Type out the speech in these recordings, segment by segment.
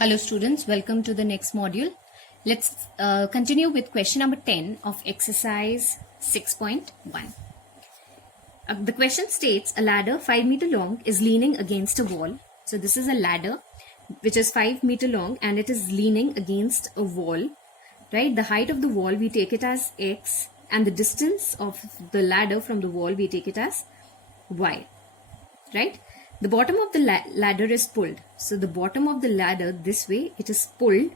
Hello students, welcome to the next module. Let's continue with question number 10 of exercise 6.1. The question states a ladder 5 meter long is leaning against a wall. So this is a ladder which is 5 meter long and it is leaning against a wall, right? The height of the wall we take it as x and the distance of the ladder from the wall we take it as y, right? The bottom of the ladder is pulled. So the bottom of the ladder this way, it is pulled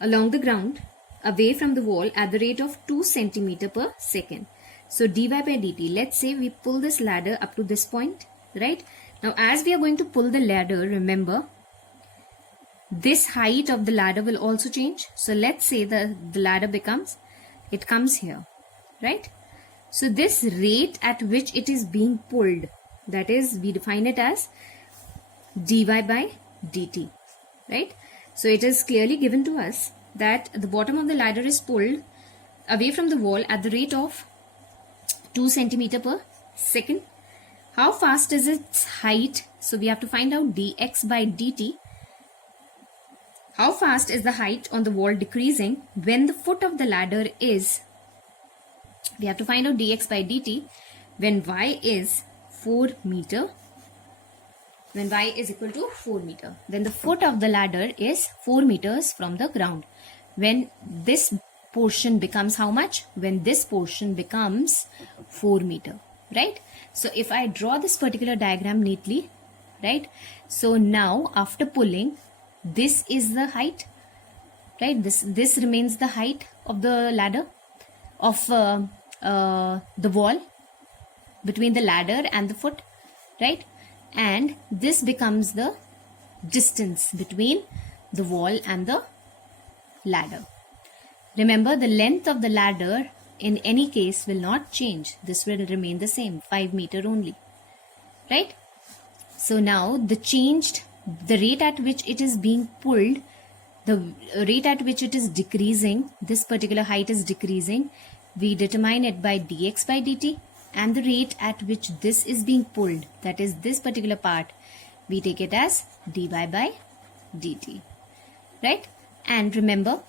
along the ground away from the wall at the rate of 2 centimeter per second. So dy by dt, let's say we pull this ladder up to this point, right? Now as we are going to pull the ladder, remember this height of the ladder will also change. So let's say the ladder comes here, right? So this rate at which it is being pulled, that is, we define it as dy by dt, right? So it is clearly given to us that the bottom of the ladder is pulled away from the wall at the rate of 2 centimeter per second. How fast is its height? So we have to find out dx by dt. How fast is the height on the wall decreasing when the foot of the ladder is, we have to find out dx by dt when y is 4 meter, when y is equal to 4 meter. Then the foot of the ladder is 4 meters from the ground. When this portion becomes how much? When this portion becomes 4 meter, right? So if I draw this particular diagram neatly, right? So now after pulling, this is the height, right? This remains the height of the ladder, of the wall between the ladder and the foot, right? And this becomes the distance between the wall and the ladder. Remember, the length of the ladder in any case will not change. This will remain the same, 5 meter only, right? So now the rate at which it is being pulled, the rate at which it is decreasing, this particular height is decreasing, we determine it by dx by dt, and the rate at which this is being pulled, that is this particular part, we take it as dy by dt, right? And remember,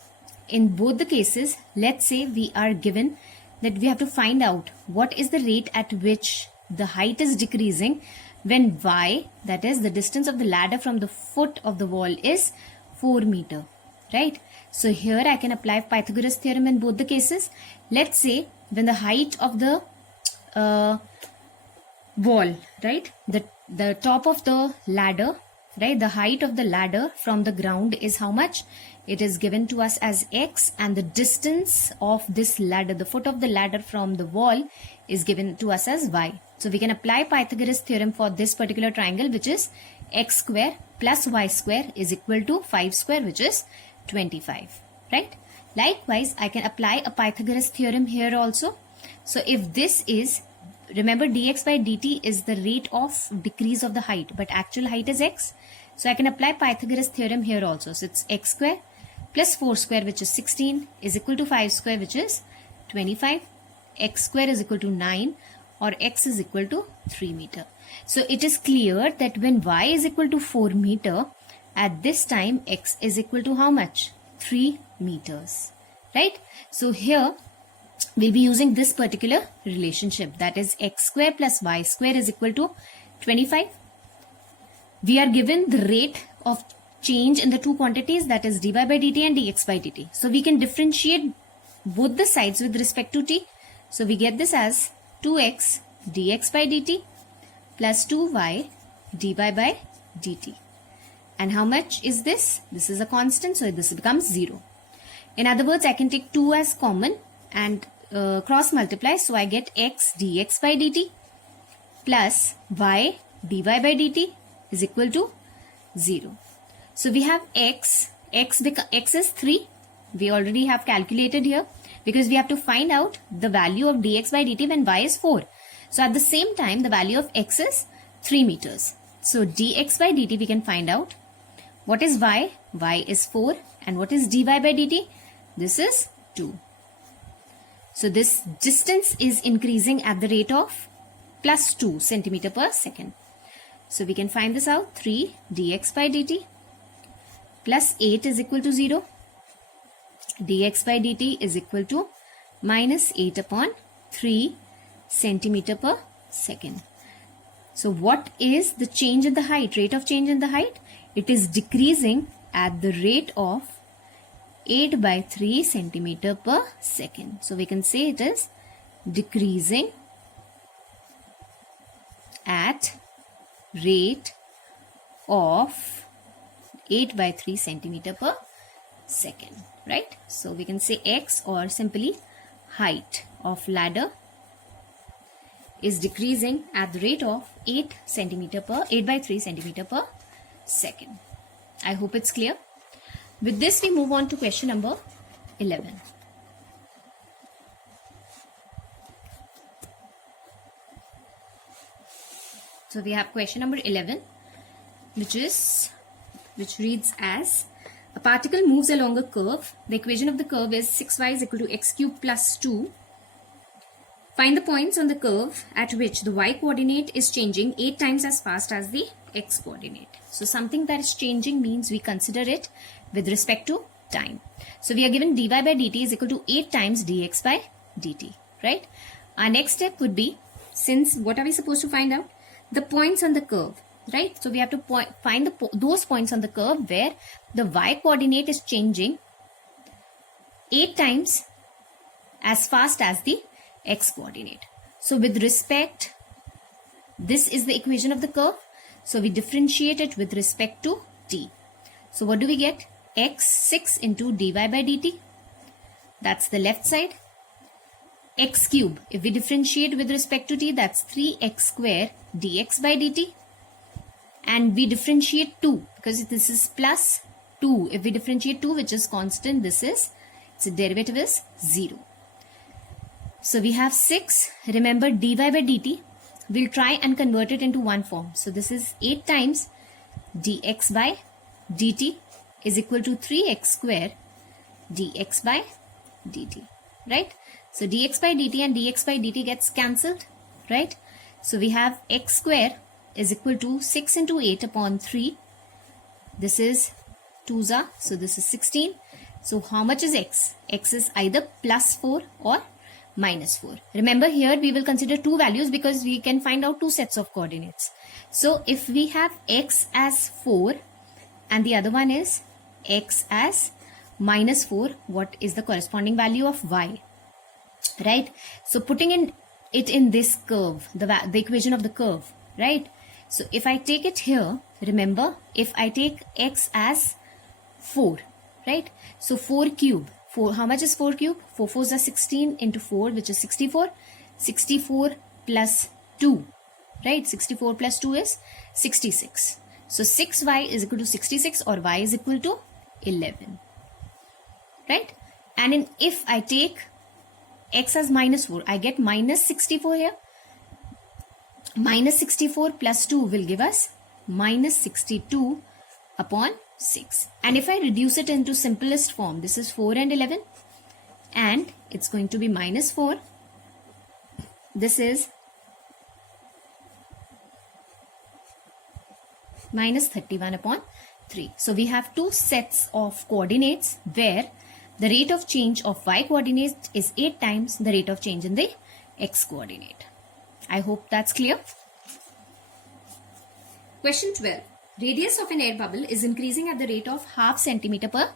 in both the cases, let's say we are given that we have to find out what is the rate at which the height is decreasing when y, that is the distance of the ladder from the foot of the wall, is 4 meter, right? So here I can apply Pythagoras theorem in both the cases. Let's say when the height of the wall, right, the top of the ladder, right, the height of the ladder from the ground is how much? It is given to us as x, and the distance of this ladder, the foot of the ladder from the wall, is given to us as y. So we can apply Pythagoras theorem for this particular triangle, which is x square plus y square is equal to 5 square, which is 25, right? Likewise, I can apply a Pythagoras theorem here also. So if this is, remember dx by dt is the rate of decrease of the height, but actual height is x. So I can apply Pythagoras theorem here also. So it's x square plus 4 square, which is 16, is equal to 5 square, which is 25. X square is equal to 9, or x is equal to 3 meter. So it is clear that when y is equal to 4 meter, at this time x is equal to how much? 3 meters, right? So here we'll be using this particular relationship, that is x square plus y square is equal to 25. We are given the rate of change in the two quantities, that is dy by dt and dx by dt. So we can differentiate both the sides with respect to t. So we get this as 2x dx by dt plus 2y dy by dt. And how much is this? This is a constant, so this becomes 0. In other words, I can take 2 as common and cross multiply. So I get x dx by dt plus y dy by dt is equal to 0. So we have x is 3. We already have calculated here because we have to find out the value of dx by dt when y is 4. So at the same time, the value of x is 3 meters. So dx by dt we can find out. What is y? Y is 4. And what is dy by dt? This is 2. So this distance is increasing at the rate of plus 2 centimeter per second. So we can find this out. 3 dx by dt plus 8 is equal to 0. Dx by dt is equal to minus 8 upon 3 centimeter per second. So what is the change in the height, rate of change in the height? It is decreasing at the rate of 8 by 3 centimeter per second. So we can say it is decreasing at rate of 8 by 3 centimeter per second, right? So we can say x, or simply height of ladder, is decreasing at the rate of 8 by 3 centimeter per second. I hope it's clear. With this, we move on to question number 11. So we have question number 11, which reads as: a particle moves along a curve. The equation of the curve is 6y is equal to x cube plus 2. Find the points on the curve at which the y coordinate is changing 8 times as fast as the x coordinate. So something that is changing means we consider it with respect to time. So we are given dy by dt is equal to 8 times dx by dt, right? Our next step would be, since what are we supposed to find out? The points on the curve, right? So we have to find those points on the curve where the y coordinate is changing 8 times as fast as the x coordinate. So with respect, this is the equation of the curve. So we differentiate it with respect to t. So what do we get? x6 into dy by dt. That's the left side. X cube. If we differentiate with respect to t, that's 3x square dx by dt. And we differentiate 2 because this is plus 2. If we differentiate 2, which is constant, its derivative is 0. So we have 6. Remember, dy by dt, we'll try and convert it into one form. So this is 8 times dx by dt is equal to 3x square dx by dt, right? So dx by dt and dx by dt gets cancelled, right? So we have x square is equal to 6 into 8 upon 3. This is 2's, so this is 16. So how much is x? X is either plus 4 or minus 4. Remember, here we will consider two values because we can find out two sets of coordinates. So if we have x as 4 and the other one is x as minus 4, what is the corresponding value of y? Right? So putting it in this curve, the equation of the curve, right? So if I take it here, remember, if I take x as 4, right? So 4 cube. 4, how much is 4 cube? 4 4s are 16 into 4, which is 64. 64 plus 2, right? 64 plus 2 is 66. So 6y is equal to 66 or y is equal to 11, right? And if I take x as minus 4, I get minus 64 here. Minus 64 plus 2 will give us minus 62 upon 6. And if I reduce it into simplest form, this is 4 and 11, and it's going to be minus 4. This is minus 31 upon 3. So we have two sets of coordinates where the rate of change of y coordinate is 8 times the rate of change in the x coordinate. I hope that's clear. Question 12. Radius of an air bubble is increasing at the rate of half centimeter per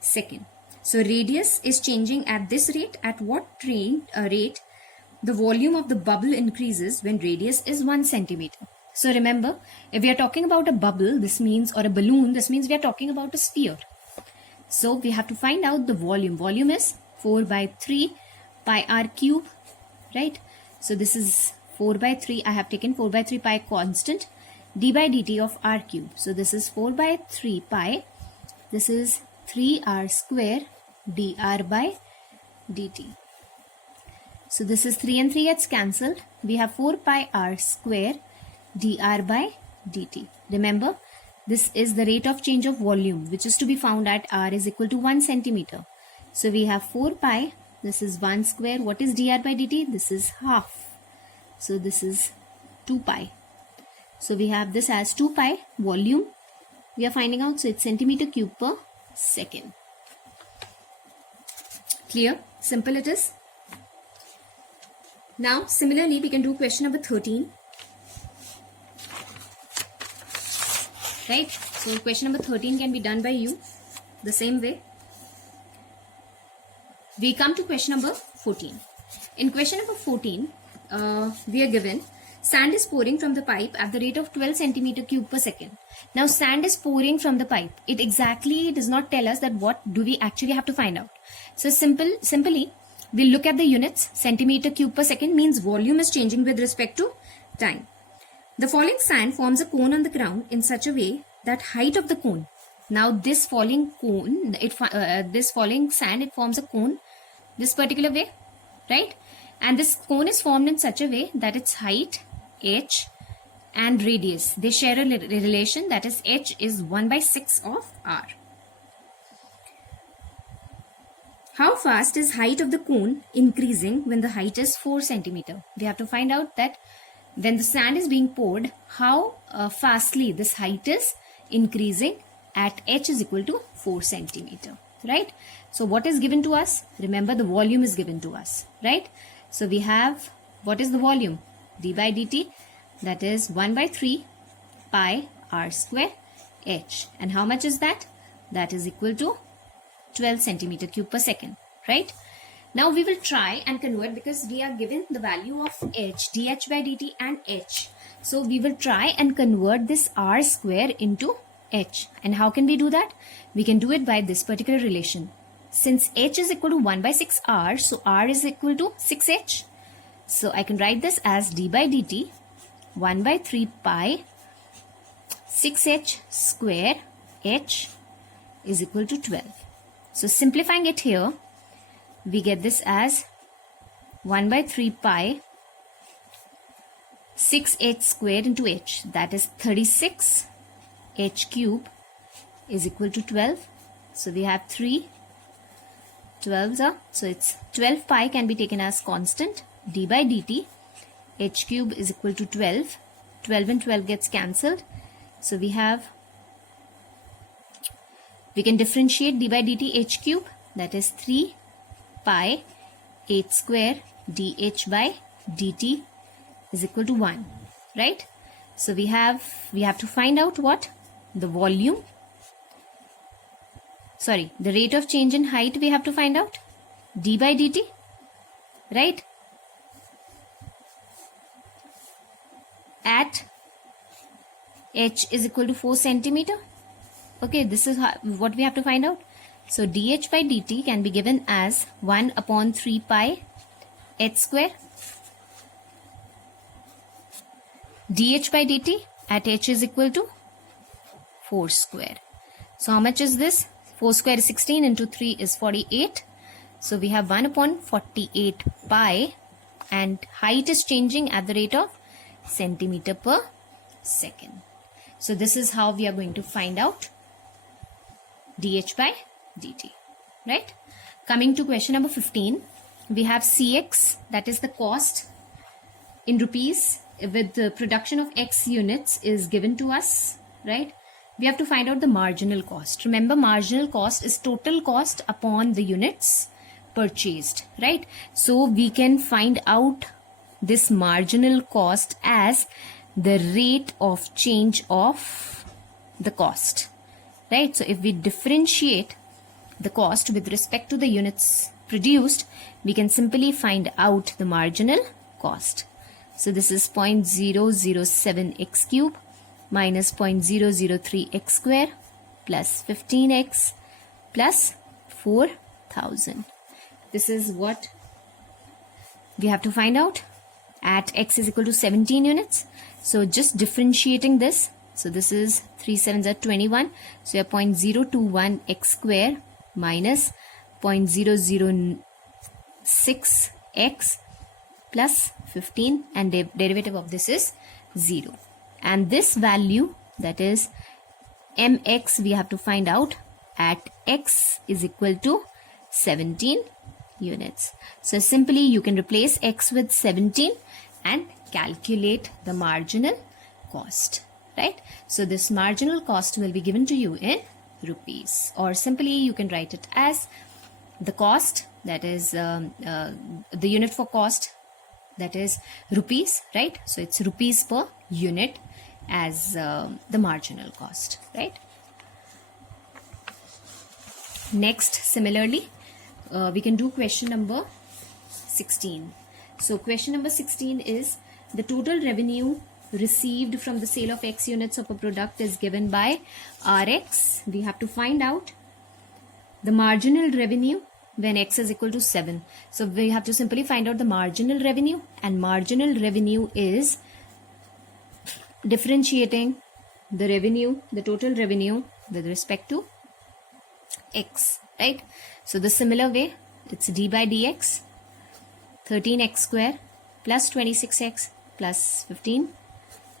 second. So radius is changing at this rate. At what rate the volume of the bubble increases when radius is 1 centimeter? So remember, if we are talking about a bubble, this means, or a balloon, this means we are talking about a sphere. So we have to find out the volume. Volume is 4 by 3 pi r cube, right? So this is 4 by 3. I have taken 4 by 3 pi constant. D by dt of r cube. So this is 4 by 3 pi. This is 3r square dr by dt. So this is 3 and 3 gets cancelled. We have 4 pi r square dr by dt. Remember, this is the rate of change of volume, which is to be found at r is equal to 1 centimeter. So we have 4 pi. This is 1 square. What is dr by dt? This is half. So this is 2 pi. So we have this as 2 pi volume. We are finding out, so it's centimeter cube per second. Clear? Simple it is. Now, similarly, we can do question number 13. Right? So, question number 13 can be done by you the same way. We come to question number 14. In question number 14, we are given sand is pouring from the pipe at the rate of 12 centimeter cube per second. Now, sand is pouring from the pipe. It exactly does not tell us that what do we actually have to find out. So, simply, we'll look at the units. Centimeter cube per second means volume is changing with respect to time. The falling sand forms a cone on the ground in such a way that height of the cone. Now, this falling cone, this falling sand, it forms a cone this particular way, right? And this cone is formed in such a way that its height, h, and radius, they share a relation, that is h is 1/6 of r. How fast is height of the cone increasing when the height is 4 centimeter? We have to find out that when the sand is being poured, how fastly this height is increasing at h is equal to 4 centimeter, right? So what is given to us? Remember, the volume is given to us, right? So we have, what is the volume? d by dt, that is 1/3 pi r square h. And how much is that? That is equal to 12 centimeter cube per second, right? Now we will try and convert, because we are given the value of h, dh by dt and h. So we will try and convert this r square into h. And how can we do that? We can do it by this particular relation. Since h is equal to 1/6 r, so r is equal to 6h. So I can write this as d by dt 1/3 pi 6h square h is equal to 12. So simplifying it here, we get this as 1/3 pi 6h squared into h, that is 36 h cube is equal to 12. So we have 3 12s are, so it's 12 pi can be taken as constant, d by dt h cube is equal to 12. 12 and 12 gets cancelled. So we can differentiate d by dt h cube, that is 3 pi h square dh by dt is equal to 1, right? So we have to find out what? The volume, sorry, the rate of change in height we have to find out, d by dt, right? At h is equal to 4 centimeter. Okay, this is what we have to find out. So dh by dt can be given as 1/3 pi h square. dh by dt at h is equal to 4 square. So how much is this? 4 square is 16, into 3 is 48. So we have 1/48 pi, and height is changing at the rate of centimeter per second. So this is how we are going to find out dh by dt, right? Coming to question number 15, we have Cx, that is the cost in rupees with the production of x units is given to us, right? We have to find out the marginal cost. Remember, marginal cost is total cost upon the units purchased, right? So we can find out this marginal cost as the rate of change of the cost, right? So if we differentiate the cost with respect to the units produced, we can simply find out the marginal cost. So this is 0.007 x cube minus 0.003 x square plus 15x plus 4000. This is what we have to find out at x is equal to 17 units. So just differentiating this, so this is 3 7s are 21. So you have 0.021 x square minus 0.006 x plus 15, and derivative of this is 0. And this value, that is mx, we have to find out at x is equal to 17 units. So simply you can replace x with 17 and calculate the marginal cost, right? So this marginal cost will be given to you in rupees, or simply you can write it as the cost, that is the unit for cost, that is rupees, right? So it's rupees per unit as the marginal cost, right? Next, similarly, we can do question number 16. So question number 16 is the total revenue received from the sale of X units of a product is given by Rx. We have to find out the marginal revenue when X is equal to 7. So we have to simply find out the marginal revenue, and marginal revenue is differentiating the revenue, the total revenue with respect to X, right? So the similar way, it's d by dx, 13x square plus 26x plus 15.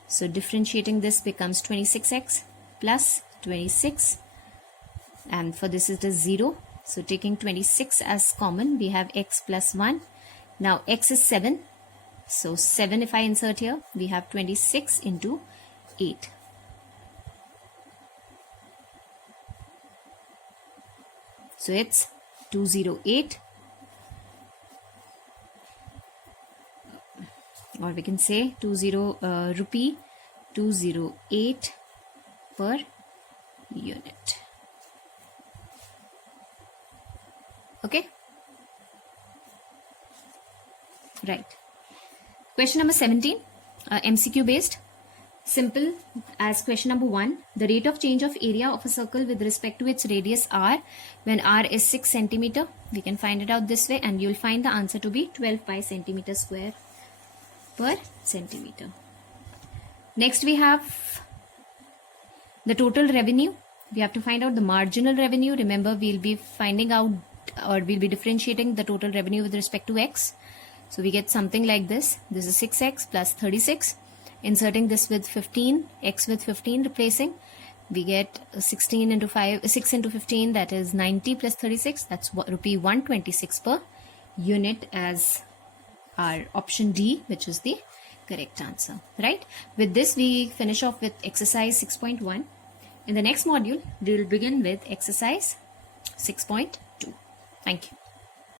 So differentiating this becomes 26x plus 26, and for this it is 0. So taking 26 as common, we have x plus 1. Now x is 7. So 7 if I insert here, we have 26 into 8. So it's 208, or we can say 208 per unit. Okay, right. Question number 17, MCQ based. Simple as question number 1. The rate of change of area of a circle with respect to its radius r when r is 6 centimeter. We can find it out this way, and you'll find the answer to be 12 pi centimeter square per centimeter. Next we have the total revenue. We have to find out the marginal revenue. Remember, we'll be finding out, or we'll be differentiating the total revenue with respect to X. So we get something like this. This is 6x plus 36. Inserting this with 15, x with 15 replacing, we get 16 into 5, 6 into 15, that is 90 plus 36, that's rupee 126 per unit as our option D, which is the correct answer, right? With this, we finish off with exercise 6.1. In the next module, we will begin with exercise 6.2. Thank you.